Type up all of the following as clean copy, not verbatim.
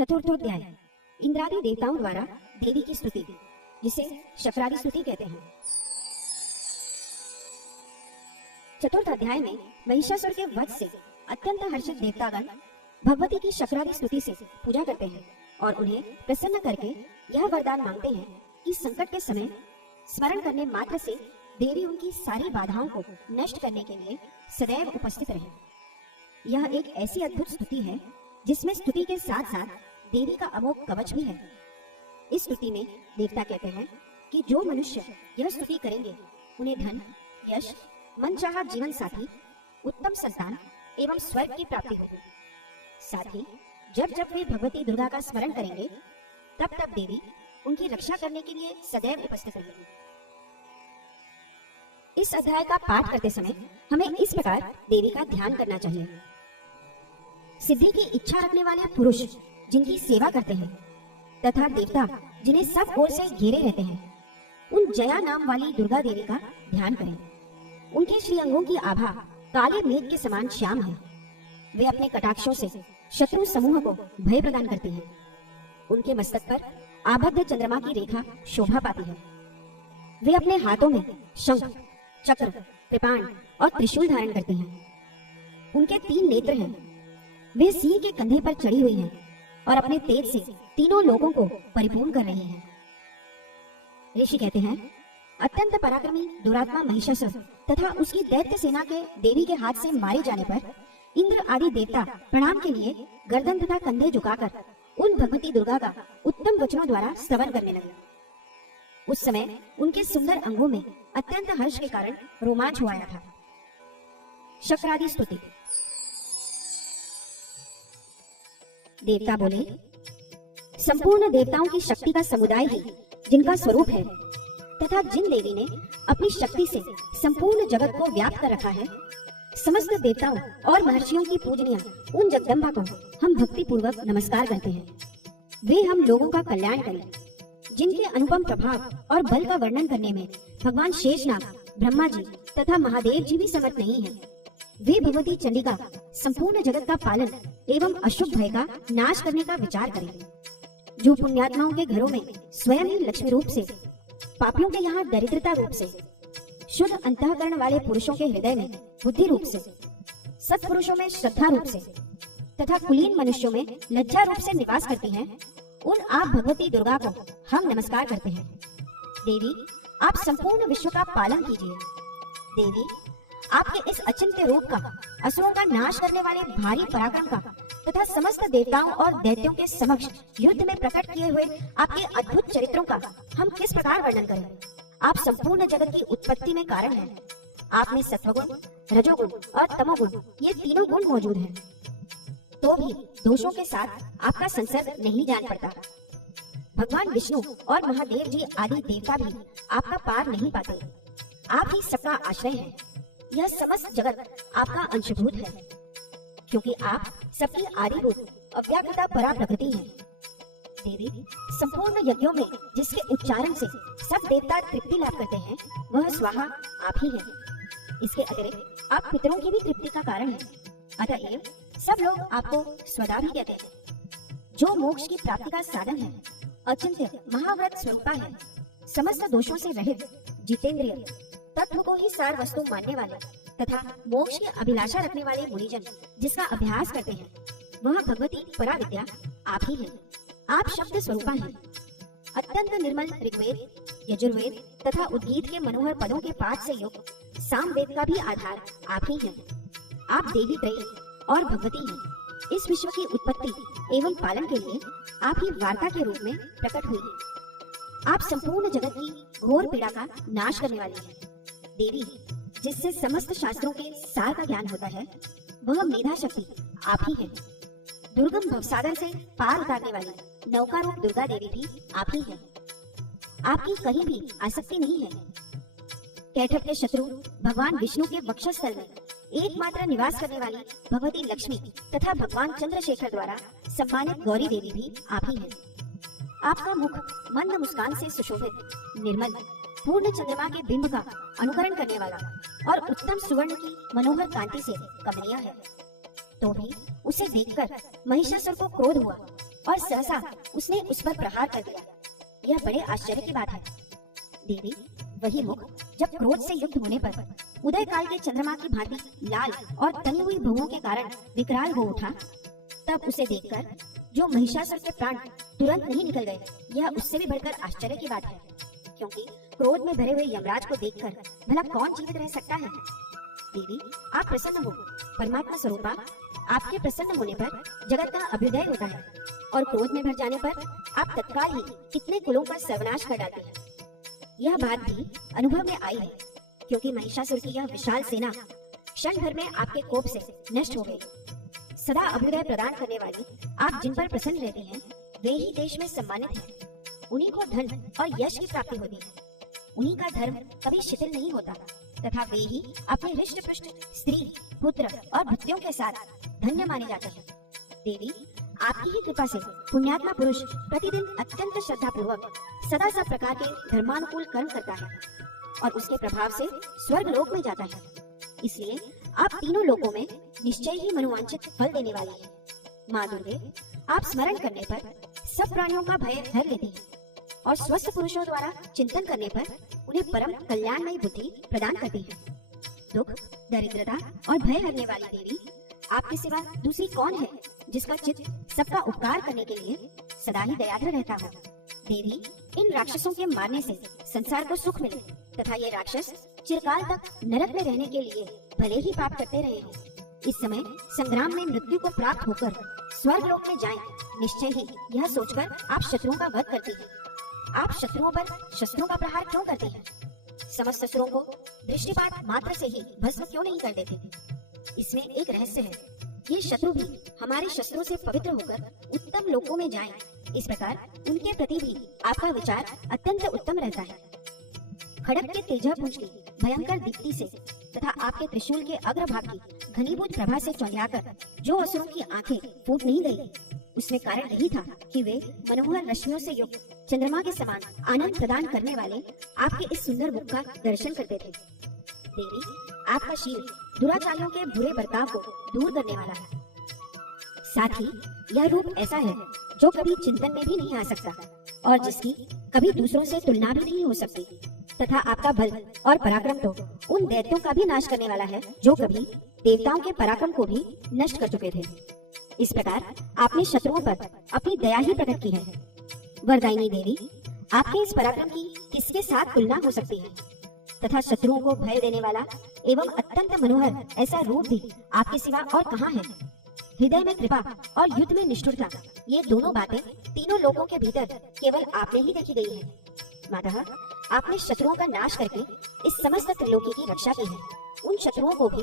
चतुर्थोध्याय इंद्रादि देवताओं द्वारा देवी की स्तुति, जिसे शक्रादि स्तुति कहते हैं। चतुर्थ अध्याय में महिषासुर के वध से अत्यंत हर्षित देवतागण भगवती की शक्रादि स्तुति से पूजा करते हैं और उन्हें प्रसन्न करके यह वरदान मांगते हैं कि संकट के समय स्मरण करने मात्र से देवी उनकी सारी बाधाओं को नष्ट करने के लिए सदैव उपस्थित रहे। यह एक ऐसी अद्भुत स्तुति है जिसमें स्तुति के साथ साथ देवी का अमोघ कवच भी है। इस स्तुति में देवता कहते हैं कि जो मनुष्य यह स्तुति करेंगे उन्हें धन, यश, मनचाहा जीवन साथी, उत्तम संतान एवं स्वर्ग की प्राप्ति होगी। साथ ही जब जब वे भगवती दुर्गा का स्मरण करेंगे तब तब देवी उनकी रक्षा करने के लिए सदैव उपस्थित रहेगी। इस अध्याय का पाठ करते समय हमें इस प्रकार देवी का ध्यान करना चाहिए। सिद्धि की इच्छा रखने वाले पुरुष जिनकी सेवा करते हैं तथा देवता जिन्हें सब ओर से घेरे रहते हैं, उन जया नाम वाली दुर्गा देवी का ध्यान करें। उनके श्री अंगों की आभा काले मेघ के समान श्याम है। वे अपने कटाक्षों से शत्रु समूह को भय प्रदान करती हैं। उनके मस्तक पर आबद्ध चंद्रमा की रेखा शोभा पाती है। वे अपने हाथों में शंख, चक्र, कृपाण और त्रिशूल धारण करते हैं। उनके 3 नेत्र हैं। वे सिंह के कंधे पर चढ़ी हुई हैं और अपने तेज से तीनों लोगों को परिपूर्ण कर रही हैं। ऋषि कहते हैं, अत्यंत पराक्रमी दुरात्मा महिषासुर तथा उसकी दैत्य सेना के देवी के हाथ से मारे जाने पर इंद्र आदि देवता प्रणाम के लिए गर्दन तथा कंधे झुकाकर उन भगवती दुर्गा का उत्तम वचनों द्वारा स्तवन करने लगे। उस समय उनके सुंदर अंगों में अत्यंत हर्ष के कारण रोमांच हो आया था। शक्रादि स्तुति। देवता बोले, संपूर्ण देवताओं की शक्ति का समुदाय ही जिनका स्वरूप है तथा जिन देवी ने अपनी शक्ति से संपूर्ण जगत को व्याप्त कर रखा है, समस्त देवताओं और महर्षियों की पूजनीय उन जगदम्बा को हम भक्ति पूर्वक नमस्कार करते हैं। वे हम लोगों का कल्याण करें। जिनके अनुपम प्रभाव और बल का वर्णन करने में भगवान शेषनाग, ब्रह्मा जी तथा महादेव जी भी समर्थ नहीं है, वे भगवती चंडिका संपूर्ण जगत का पालन एवं अशुभ भय का नाश करने का विचार करें। जो पुण्यात्माओं के घरों में स्वयं ही लक्ष्मी रूप से, पापियों के यहाँ दरिद्रता रूप से, शुद्ध अंतःकरण वाले पुरुषों के हृदय में बुद्धि रूप से, सत्पुरुषों में श्रद्धा रूप से तथा कुलीन मनुष्यों में लज्जा रूप से निवास करती हैं, उन आप भगवती दुर्गा को हम नमस्कार करते हैं। देवी, आप संपूर्ण विश्व का पालन कीजिए। देवी, आपके इस अचिंत्य रूप का, असुरों का नाश करने वाले भारी पराक्रम का तथा समस्त देवताओं और दैत्यों के समक्ष युद्ध में प्रकट किए हुए आपके अद्भुत चरित्रों का हम किस प्रकार वर्णन करें। आप संपूर्ण जगत की उत्पत्ति में कारण हैं। आप में सत्वगुण, रजोगुण और तमोगुण ये तीनों गुण मौजूद हैं, तो भी दोषों के साथ आपका संसर्ग नहीं जान पड़ता। भगवान विष्णु और महादेव जी आदि देवता भी आपका पार नहीं पाते। आप ही सबका आश्रय हैं। यह समस्त जगत आपका अंशभूत है, क्योंकि आप सबकी आदिभूत अव्याकृता परा प्रकृति हैं। देवी, संपूर्ण यज्ञों में जिसके उच्चारण से सब देवता तृप्ति लाभ करते हैं, वह स्वाहा आप ही हैं। इसके अतिरिक्त आप पितरों की भी तृप्ति का कारण हैं। अतएव सब लोग आपको स्वदा भी कहते हैं। जो मोक्ष की प्राप्ति का साधन है, अचिंत्य महाव्रत स्वरूपा है, समस्त दोषों से रहित, जितेंद्रिय, तत्व को ही सार वस्तु मानने वाले तथा मोक्ष की अभिलाषा रखने वाले मुनिजन जिसका अभ्यास करते हैं, वह भगवती पराविद्या आप ही हैं। आप शब्द स्वरूपा हैं। अत्यंत निर्मल ऋग्वेद, यजुर्वेद तथा उद्गीत के मनोहर पदों के पाठ से युक्त सामवेद का भी आधार आप ही हैं। आप देवी त्रयी और भगवती हैं। इस विश्व की उत्पत्ति एवं पालन के लिए आप ही वार्ता के रूप में प्रकट हुई। आप संपूर्ण जगत की घोर पीड़ा का नाश करने वाली हैं। देवी, जिससे समस्त शास्त्रों के सार का ज्ञान होता है, वह मेधा शक्ति आप ही है। दुर्गम भवसागर से पार उतारने वाली नौका रूप दुर्गा देवी भी आप ही है। आपकी कहीं भी आसक्ति नहीं है। कैठव के शत्रु भगवान विष्णु के वक्षस्थल में एकमात्र निवास करने वाली भगवती लक्ष्मी तथा भगवान चंद्रशेखर द्वारा सम्मानित गौरी देवी भी आप ही है। आपका मुख मंद मुस्कान से सुशोभित, निर्मल, पूर्ण चंद्रमा के बिंब का अनुकरण करने वाला और उत्तम सुवर्ण की मनोहर कांति से कमनीय है। तो भी उसे देखकर महिषासुर को क्रोध हुआ और सहसा उसने उस पर प्रहार कर दिया। यह बड़े आश्चर्य की बात है। देवी वही मुख जब क्रोध से युक्त होने पर उदय काल के चंद्रमा की भांति लाल और तनी हुई भुवों के कारण विकराल हो उठा, तब उसे देखकर जो महिषासुर के प्राण तुरंत नहीं निकल गए, यह उससे भी बढ़कर आश्चर्य की बात है। क्योंकि क्रोध में भरे हुए यमराज को देखकर भला कौन जीवित रह सकता है। देवी आप प्रसन्न हो। परमात्मा स्वरूपा, आपके प्रसन्न होने पर जगत का अभ्युदय होता है और क्रोध में भर जाने पर आप तत्काल ही कितने कुलों का सर्वनाश कर डालते हैं। यह बात भी अनुभव में आई है, क्योंकि महिषासुर की यह विशाल सेना क्षण भर में आपके कोप से नष्ट हो गई। सदा अभ्युदय प्रदान करने वाली आप जिन पर प्रसन्न रहते हैं, वे ही देश में सम्मानित हैं। उन्हीं को धन और यश की प्राप्ति होती है। उन्हीं का धर्म कभी शिथिल नहीं होता तथा वे ही अपने हृष्ट पुष्ट स्त्री, पुत्र और भृत्यों के साथ धन्य माने जाते हैं। देवी आपकी ही कृपा से पुण्यात्मा पुरुष प्रतिदिन अत्यंत श्रद्धा पूर्वक सदा सब प्रकार के धर्मानुकूल कर्म करता है और उसके प्रभाव से स्वर्ग लोक में जाता है। इसलिए आप तीनों लोकों में निश्चय ही मनोवांछित फल देने वाली है। माँ दुर्गे, आप स्मरण करने पर सब प्राणियों का भय हर लेती है और स्वस्थ पुरुषों द्वारा चिंतन करने पर उन्हें परम कल्याणमयी बुद्धि प्रदान करती है। दुख, दरिद्रता और भय हरने वाली देवी, आपके सिवा दूसरी कौन है जिसका चित्त सबका उपकार करने के लिए सदा ही दयाद्र रहता हो। देवी, इन राक्षसों के मारने से संसार को सुख मिले तथा ये राक्षस चिरकाल तक नरक में रहने के लिए भले ही पाप करते रहे हों, इस समय संग्राम में मृत्यु को प्राप्त होकर स्वर्ग लोक में जाएं, निश्चय ही यह सोचकर आप शत्रुओं का वध करती हैं। आप शत्रुओं पर शस्त्रों का प्रहार क्यों करते हैं? समस्त शस्त्रों को दृष्टिपात मात्र से ही भस्म क्यों नहीं कर देते? इसमें एक रहस्य है। ये शत्रु भी हमारे शस्त्रों से पवित्र होकर उत्तम लोकों में जाएं, इस प्रकार उनके प्रति भी आपका विचार अत्यंत उत्तम रहता है। खड़ग के तेजपुंज की भयंकर दीप्ति से तथा आपके त्रिशूल के अग्रभाग की घनीभूत प्रभा से चौंधियाकर जो असुरों की आंखें फूट नहीं गई, उसमें कारण यही था कि वे मनोहर रश्मियों से युक्त चंद्रमा के समान आनंद प्रदान करने वाले आपके इस सुंदर मुख का दर्शन करते थे। देवी, आपका शील दुराचारियों के बुरे बर्ताव को दूर करने वाला है। साथ ही यह रूप ऐसा है जो कभी चिंतन में भी नहीं आ सकता और जिसकी कभी दूसरों से तुलना भी नहीं हो सकती, तथा आपका बल और पराक्रम तो उन दैत्यों का भी नाश करने वाला है जो कभी देवताओं के पराक्रम को भी नष्ट कर चुके थे। इस प्रकार आपने शत्रुओं पर अपनी दया ही प्रकट की है। वरदायिनी देवी, आपके इस पराक्रम की किसके साथ तुलना हो सकती है? तथा शत्रुओं को भय देने वाला एवं अत्यंत मनोहर ऐसा रूप भी आपके सिवा और कहाँ है? हृदय में कृपा और युद्ध में निष्ठुरता, ये दोनों बातें तीनों लोगों के भीतर केवल आप में ही देखी गई है। माता, आपने शत्रुओं का नाश करके इस समस्त त्रिलोकी की रक्षा की है। उन शत्रुओं को भी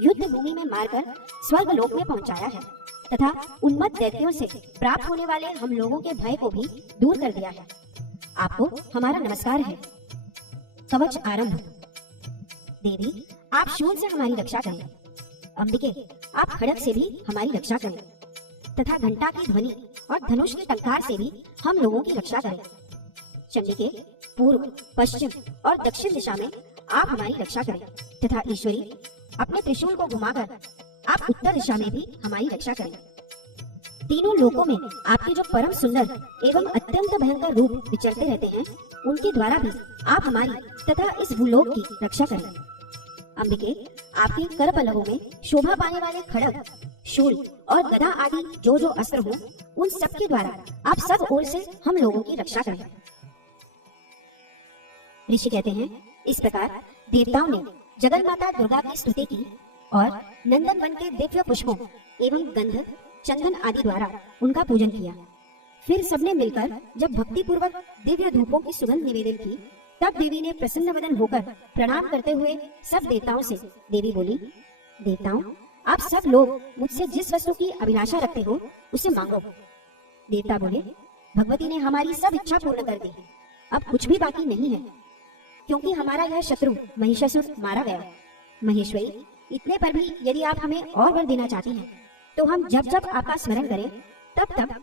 युद्ध भूमि में मारकर स्वर्ग लोक में पहुंचाया है तथा उन्मत्त दैत्यों से प्राप्त होने वाले हम लोगों के भय को भी दूर कर दिया है। आपको हमारा नमस्कार है। कवच आरंभ। देवी, आप शूल से हमारी रक्षा करें। अंबिके, आप खड़ग से भी हमारी रक्षा करें तथा घंटा की ध्वनि और धनुष की टंकार से भी हम लोगों की रक्षा करें। चंडिके, पूर्व, पश्चिम और दक्षिण दिशा में आप हमारी रक्षा करें तथा ईश्वरी, अपने त्रिशूल को घुमाकर आप उत्तर दिशा में भी हमारी रक्षा करें। तीनों लोकों में आपके जो परम सुंदर एवं अत्यंत भयंकर रूप विचरते रहते हैं, उनके द्वारा भी आप हमारी तथा इस भूलोक की रक्षा करें। अंबिके, आपके कर पल्लवों में शोभा पाने वाले खड़ग, शूल और गदा आदि जो जो अस्त्र हो, उन सब के द्वारा आप सब ओर से हम लोगों की रक्षा करें। ऋषि कहते हैं, इस प्रकार देवताओं ने जगन माता दुर्गा की स्तुति की और नंदन वन के दिव्य पुष्पों एवं गंध, चंदन आदि द्वारा उनका पूजन किया। फिर सबने मिलकर जब भक्ति पूर्वक दिव्य धूपों की सुगंध निवेदन की, तब देवी ने प्रसन्न वदन होकर प्रणाम करते हुए सब देवताओं से देवी बोली, देवताओं, आप सब लोग मुझसे जिस वस्तु की अभिलाषा रखते हो उसे मांगो। देवता बोले, भगवती ने हमारी सब इच्छा पूर्ण कर दी, अब कुछ भी बाकी नहीं है, क्योंकि हमारा यह शत्रु महिषासुर मारा गया। महेश्वरी, इतने पर भी यदि आप हमें और वर देना चाहती हैं, तो हम जब जब आपका स्मरण करें तब तब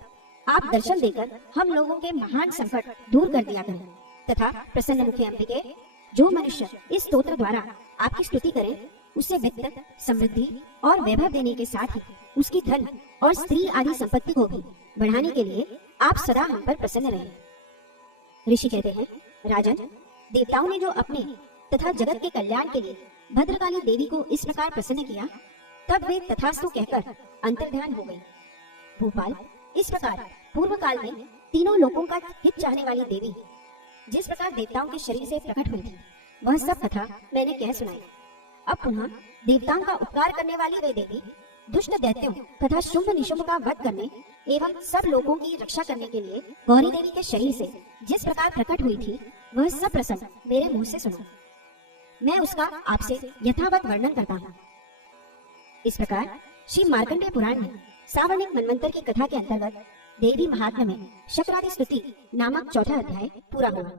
आप दर्शन देकर हम लोगों के महान संकट दूर कर दिया करें तथा प्रसन्न मुखे अंबिके, जो मनुष्य इस स्तोत्र द्वारा आपकी स्तुति करे, उसे वित्त, समृद्धि और वैभव देने के साथ ही उसकी धन और स्त्री आदि संपत्ति को भी बढ़ाने के लिए आप सदा हम पर प्रसन्न रहें। ऋषि कहते हैं, राजन, देवताओं ने जो अपने तथा जगत के कल्याण के लिए भद्रकाली देवी को इस प्रकार प्रसन्न किया, तब वे तथास्तु कहकर अंतर्ध्यान हो गई। भोपाल, इस प्रकार पूर्व काल में तीनों लोकों का हित चाहने वाली देवी जिस प्रकार देवताओं के शरीर से प्रकट हुई थी, वह सब कथा मैंने कह सुनाई। अब पुनः देवताओं का उपकार करने वाली वे देवी दुष्ट दैत्यों तथा शुंभ निशुंभ का वध करने एवं सब लोगों की रक्षा करने के लिए गौरी देवी के शरीर से जिस प्रकार प्रकट हुई थी, वह सब प्रसंग मेरे मुंह से सुनो। मैं उसका आपसे यथावत वर्णन करता हूँ। इस प्रकार श्री मार्कंडेय पुराण में सावर्णिक मनवंतर की कथा के अंतर्गत देवी महात्म्य में शक्रादि स्तुति नामक चौथा अध्याय पूरा हुआ।